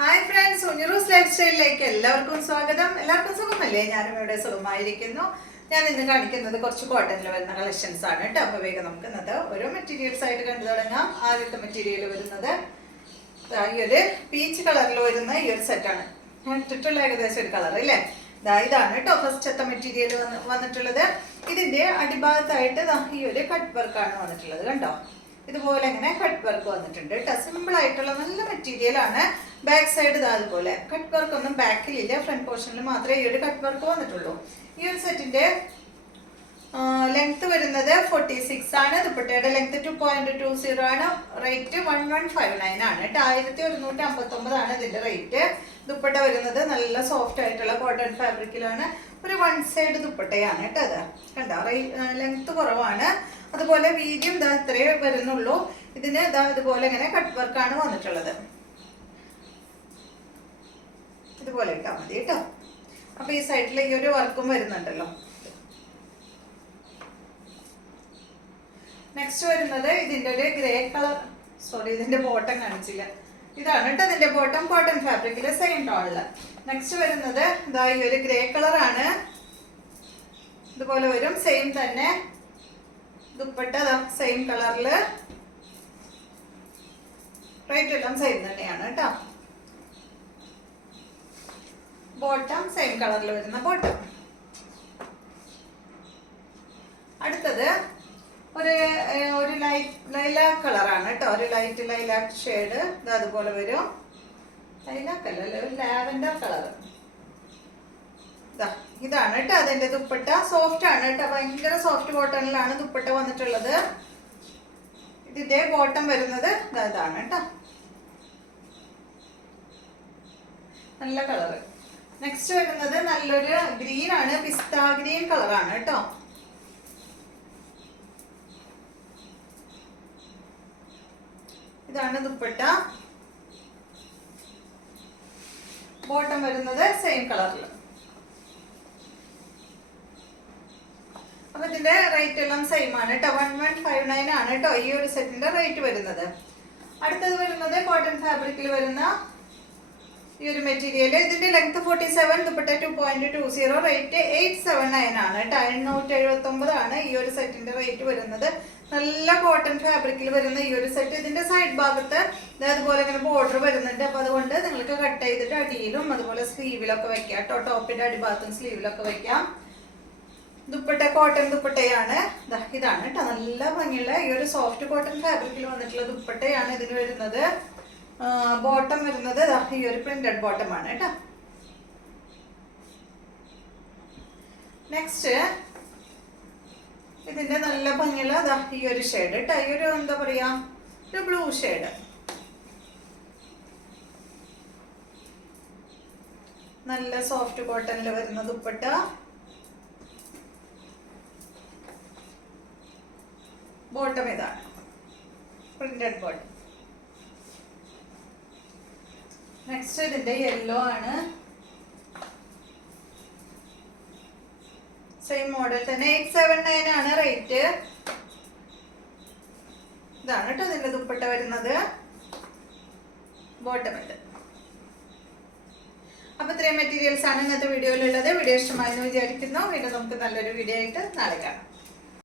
Hi friends, ഉഞ്ഞറൂസ് life സ്റ്റൈലിലേക്ക് എല്ലാവർക്കും സ്വാഗതം. എല്ലാവർക്കും സുഖമല്ലേ? ഞാനും ഇവിടെ സുഖമായിരിക്കുന്നു. ഞാൻ ഇന്ന് കാണിക്കുന്നത് കുറച്ച് കോട്ടണിൽ വരുന്ന കളക്ഷൻസ് ആണ് കേട്ടോ. അപ്പോൾ വേഗം നമുക്ക് ഇന്നത്തെ ഓരോ മെറ്റീരിയൽസ് ആയിട്ട് കണ്ടു തുടങ്ങാം. ആദ്യത്തെ മെറ്റീരിയൽ വരുന്നത് ഈ ഒരു പീച്ച് കളറിൽ വരുന്ന ഈ ഒരു സെറ്റാണ്. ഞാൻ ഇട്ടിട്ടുള്ള ഏകദേശം ഒരു കളർ അല്ലേ. ഇതാണ് കേട്ടോ ഫസ്റ്റത്തെ മെറ്റീരിയൽ വന്നിട്ടുള്ളത്. ഇതിന്റെ അടിഭാഗത്തായിട്ട് ഈ ഒരു കട്ട് വർക്കാണ് വന്നിട്ടുള്ളത്. കണ്ടോ, ഇതുപോലെ ഇങ്ങനെ കട്ട് വർക്ക് വന്നിട്ടുണ്ട് കേട്ടോ. സിമ്പിൾ ആയിട്ടുള്ള നല്ല മെറ്റീരിയൽ ആണ്. ബാക്ക് സൈഡ് അതുപോലെ കട്ട് വർക്ക് ഒന്നും ബാക്കിലില്ല, ഫ്രണ്ട് പോർഷനിൽ മാത്രമേ ഈ ഒരു കട്ട് വർക്ക് വന്നിട്ടുള്ളൂ. ഈ ഒരു സെറ്റിന്റെ ലെങ്ത് വരുന്നത് 46 ആണ്. ദുപ്പട്ടയുടെ ലെങ്ത് 2.20 ആണ്. റേറ്റ് 1159 ആണ് കേട്ടോ. 1159 ആണ് ഇതിന്റെ റേറ്റ്. ദുപ്പട്ട വരുന്നത് നല്ല സോഫ്റ്റ് ആയിട്ടുള്ള കോട്ടൺ ഫാബ്രിക്കിലാണ്. ഒരു വൺ സൈഡ് ദുപ്പട്ടയാണ് കേട്ടോ. അത് കണ്ടോ, ലെങ്ത് കുറവാണ്. അതുപോലെ വീതിയും ഇത്രയേ വരുന്നുള്ളൂ. ഇതിന് ഇതുപോലെ ഇങ്ങനെ കട്ട് വർക്കാണ് വന്നിട്ടുള്ളത്. ഇതുപോലെ ഇട്ടാൽ മതി കേട്ടോ. അപ്പൊ ഈ സൈഡിൽ ഈ ഒരു വർക്കും വരുന്നുണ്ടല്ലോ. നെക്സ്റ്റ് വരുന്നത് ഇതിന്റെ ഒരു ഗ്രേ കളർ, ഇതിന്റെ ബോട്ടം കാണിച്ചില്ല. ഇതാണ് കേട്ടോ ഇതിന്റെ ബോട്ടം, കോട്ടൺ ഫാബ്രിക്കില് സെയിം ടോണില്. നെക്സ്റ്റ് വരുന്നത് ഈ ഒരു ഗ്രേ കളർ ആണ്. ഇതുപോലെ വരും, സെയിം തന്നെ. ദുപ്പട്ട സെയിം കളറില്, റേറ്റ് എല്ലാം സെയിം തന്നെയാണ് കേട്ടോ. ബോട്ടം സെയിം കളറിൽ വരുന്ന ബോട്ടം. അടുത്തത് ഒരു ലൈലാക്ക് കളറാണ് കേട്ടോ. ഒരു ലൈറ്റ് ലൈലാക്ക് ഷെയ്ഡ്. അതുപോലെ വരും. ലൈലാക്ക് അല്ല, ഒരു ലാവൻഡർ കളർ. ഇതാണ് കേട്ടോ അതിന്റെ ദുപ്പട്ട. സോഫ്റ്റ് ആണ് കേട്ടോ, ഭയങ്കര സോഫ്റ്റ് കോട്ടണിലാണ് ദുപ്പട്ട വന്നിട്ടുള്ളത്. ഇതിന്റെ ബോട്ടം വരുന്നത് ഇതാണ് കേട്ടോ. നല്ല കളറ്. നെക്സ്റ്റ് വരുന്നത് നല്ലൊരു ഗ്രീൻ ആണ്, പിസ്ത ഗ്രീൻ കളറാണ് കേട്ടോ. ഇതാണ് ദുപ്പട്ട. ബോട്ടം വരുന്നത് സെയിം കളറിൽ. അപ്പൊ ഇതിന്റെ റേറ്റ് എല്ലാം സെയിം ആണ് കേട്ടോ. 1159 ആണ് കേട്ടോ ഈ ഒരു സെറ്റിന്റെ റേറ്റ് വരുന്നത്. അടുത്തത് വരുന്നത് കോട്ടൺ ഫാബ്രിക്കിൽ വരുന്ന ഈ ഒരു മെറ്റീരിയൽ. ഇതിന്റെ ലെങ്ത് 47, ദുപ്പട്ട 2.20, റേറ്റ് 879 ആണ് കേട്ടോ. 879 ആണ് ഈ ഒരു സെറ്റിന്റെ റേറ്റ് വരുന്നത്. നല്ല കോട്ടൺ ഫാബ്രിക്കിൽ വരുന്ന ഈ ഒരു സെറ്റ്. ഇതിന്റെ സൈഡ് ഭാഗത്ത് അതുപോലെ ഇങ്ങനെ ബോർഡർ വരുന്നുണ്ട്. അപ്പൊ അതുകൊണ്ട് നിങ്ങൾക്ക് കട്ട് ചെയ്തിട്ട് അടിയിലും അതുപോലെ സ്ലീവിലൊക്കെ വെക്കാം കേട്ടോ. ടോപ്പിന്റെ അടിഭാഗത്തും സ്ലീവിലൊക്കെ വെക്കാം. ദുപ്പട്ട കോട്ടൺ ദുപ്പട്ടയാണ്. ഇതാണ് കേട്ടോ നല്ല ഭംഗിയുള്ള ഈ ഒരു സോഫ്റ്റ് കോട്ടൺ ഫാബ്രിക്കിൽ വന്നിട്ടുള്ള ദുപ്പട്ടയാണ് ഇതിന് വരുന്നത്. ബോട്ടം വരുന്നത് ഈ ഒരു പ്രിന്റഡ് ബോട്ടം ആണ് കേട്ടോ. നെക്സ്റ്റ് ഇതിന്റെ നല്ല ഭംഗിയുള്ള ഈ ഒരു ഷെയ്ഡ് കേട്ടോ. ഈ ഒരു എന്താ പറയാ, ഒരു ബ്ലൂ ഷെയ്ഡ്. നല്ല സോഫ്റ്റ് കോട്ടണിൽ വരുന്ന ദുപ്പട്ട. ബോട്ടം ഇതാണ്, പ്രിന്റഡ് ബോട്ടം. നെക്സ്റ്റ് ഇതിന്റെ യെല്ലോ ആണ്. സെയിം മോഡൽ തന്നെ. 879 ആണ് റേറ്റ്. ഇതാണ് കേട്ടോ ഇതിന്റെ ദുപ്പട്ട വരുന്നത്. ബോട്ടം ഇത്. അപ്പൊ ഇത്രയും മെറ്റീരിയൽസ് ആണ് ഇന്നത്തെ വീഡിയോയിലുള്ളത്. വീഡിയോ ഇഷ്ടമായെന്ന് വിചാരിക്കുന്നു. വീണ്ടും നമുക്ക് നല്ലൊരു വീഡിയോ ആയിട്ട് നാളെ കാണാം.